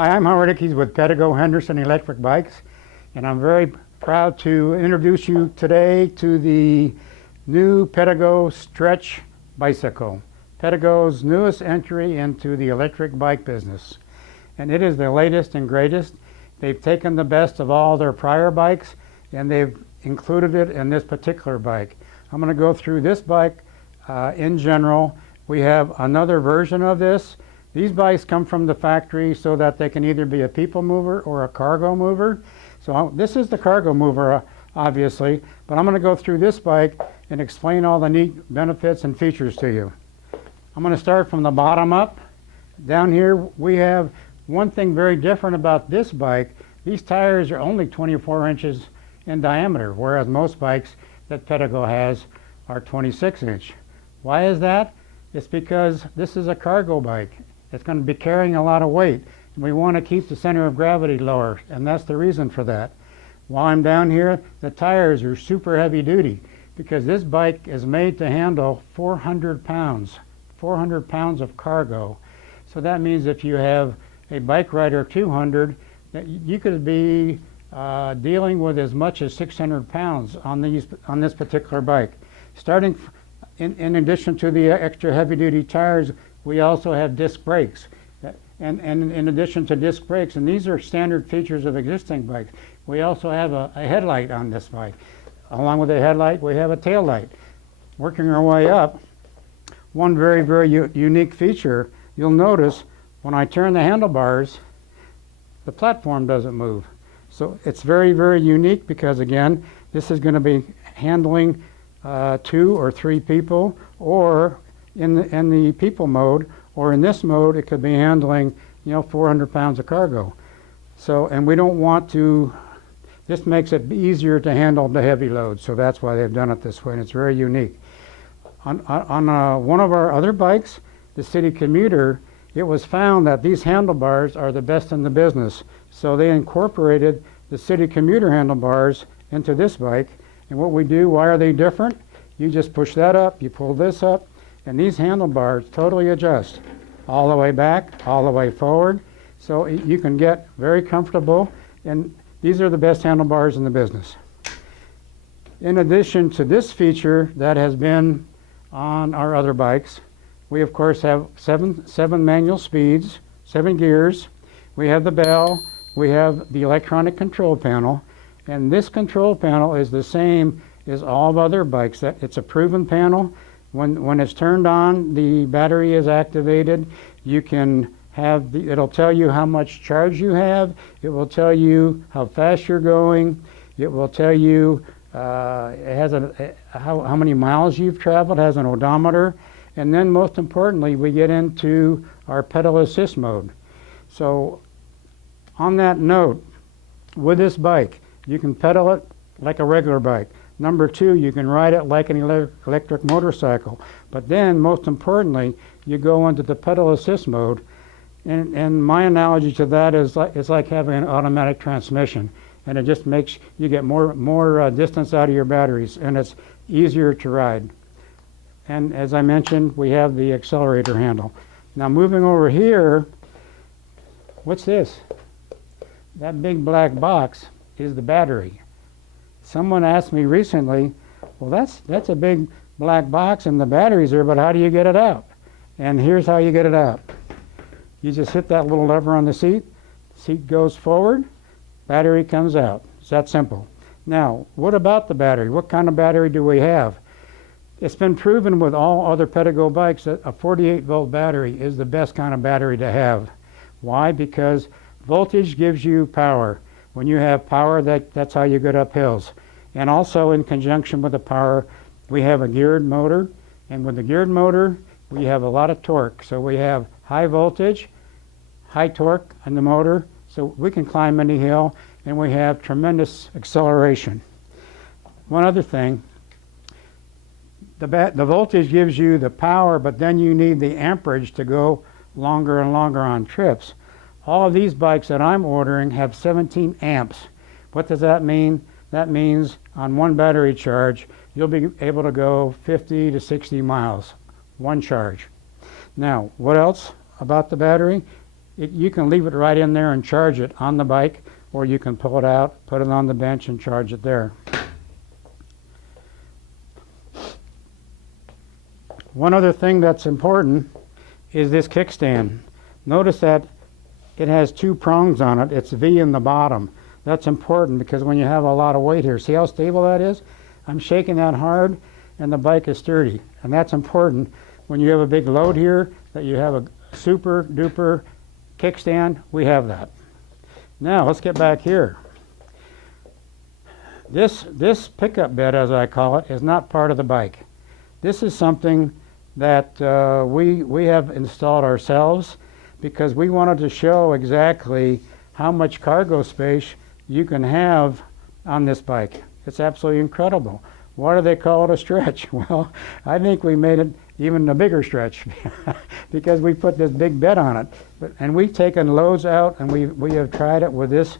Hi, I'm Howard Ickes with Pedego Henderson Electric Bikes, and I'm very proud to introduce you today to the new Pedego Stretch Bicycle, Pedego's newest entry into the electric bike business. And it is the latest and greatest. They've taken the best of all their prior bikes and they've included it in this particular bike. I'm going to go through this bike in general. We have another version of this. These bikes come from the factory so that they can either be a people mover or a cargo mover. So this is the cargo mover, obviously, but I'm going to go through this bike and explain all the neat benefits and features to you. I'm going to start from the bottom up. Down here we have one thing very different about this bike. These tires are only 24 inches in diameter, whereas most bikes that Pedego has are 26 inch. Why is that? It's because this is a cargo bike. It's going to be carrying a lot of weight, and we want to keep the center of gravity lower, and that's the reason for that. While I'm down here, the tires are super heavy duty because this bike is made to handle 400 pounds of cargo. So that means if you have a bike rider 200, that you could be dealing with as much as 600 pounds on this particular bike. Starting in addition to the extra heavy duty tires, we also have disc brakes. And in addition to disc brakes, and these are standard features of existing bikes, we also have a headlight on this bike. Along with the headlight, we have a tail light. Working our way up, one very unique feature, you'll notice when I turn the handlebars, the platform doesn't move. So it's very unique because, again, this is going to be handling 2 or 3 people, or in the people mode, or in this mode it could be handling 400 pounds of cargo. So, and we don't want to, this makes it easier to handle the heavy loads, so that's why they've done it this way, and it's very unique. On one of our other bikes, the City Commuter, it was found that these handlebars are the best in the business, so they incorporated the City Commuter handlebars into this bike. And what we do, why are they different? You just push that up, you pull this up, and these handlebars totally adjust all the way back, all the way forward, so you can get very comfortable, and these are the best handlebars in the business. In addition to this feature that has been on our other bikes, we of course have seven manual speeds, 7 gears. We have the bell, we have the electronic control panel, and this control panel is the same as all of other bikes. It's a proven panel. When it's turned on, the battery is activated. You can have it'll tell you how much charge you have. It will tell you how fast you're going. It will tell you it has how many miles you've traveled. It has an odometer. And then most importantly, we get into our pedal assist mode. So on that note, with this bike, you can pedal it like a regular bike. Number 2, you can ride it like an electric motorcycle. But then, most importantly, you go into the pedal assist mode. And my analogy to that is it's like having an automatic transmission. And it just makes you get more distance out of your batteries, and it's easier to ride. And as I mentioned, we have the accelerator handle. Now moving over here, what's this? That big black box is the battery. Someone asked me recently, well, that's a big black box and the battery's there, but how do you get it out? And here's how you get it out. You just hit that little lever on the seat goes forward, battery comes out. It's that simple. Now, what about the battery? What kind of battery do we have? It's been proven with all other Pedego bikes that a 48-volt battery is the best kind of battery to have. Why? Because voltage gives you power. When you have power, that's how you get up hills. And also in conjunction with the power, we have a geared motor. And with the geared motor, we have a lot of torque. So we have high voltage, high torque in the motor, so we can climb any hill, and we have tremendous acceleration. One other thing, the voltage gives you the power, but then you need the amperage to go longer and longer on trips. All of these bikes that I'm ordering have 17 amps. What does that mean? That means on one battery charge, you'll be able to go 50 to 60 miles, one charge. Now, what else about the battery? You can leave it right in there and charge it on the bike, or you can pull it out, put it on the bench and charge it there. One other thing that's important is this kickstand. Notice that it has 2 prongs on it. It's V in the bottom. That's important because when you have a lot of weight here, see how stable that is? I'm shaking that hard and the bike is sturdy. And that's important when you have a big load here, that you have a super duper kickstand. We have that. Now let's get back here. This pickup bed, as I call it, is not part of the bike. This is something that we have installed ourselves because we wanted to show exactly how much cargo space you can have on this bike. It's absolutely incredible. Why do they call it a stretch? Well, I think we made it even a bigger stretch because we put this big bed on it. And we've taken loads out, and we have tried it with this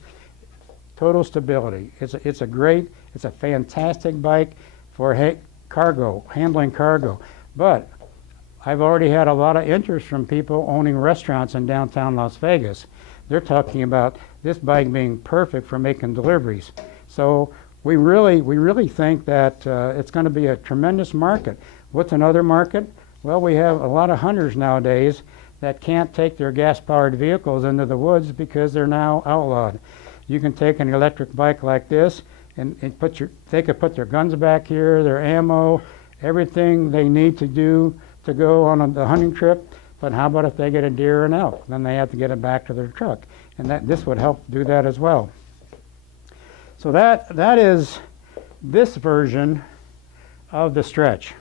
total stability. It's a fantastic bike for cargo, handling cargo. But I've already had a lot of interest from people owning restaurants in downtown Las Vegas. They're talking about this bike being perfect for making deliveries. So we really think that it's going to be a tremendous market. What's another market? Well, we have a lot of hunters nowadays that can't take their gas-powered vehicles into the woods because they're now outlawed. You can take an electric bike like this and they could put their guns back here, their ammo, everything they need to do to go on the hunting trip. But how about if they get a deer or an elk? Then they have to get it back to their truck. And this would help do that as well. So that is this version of the stretch.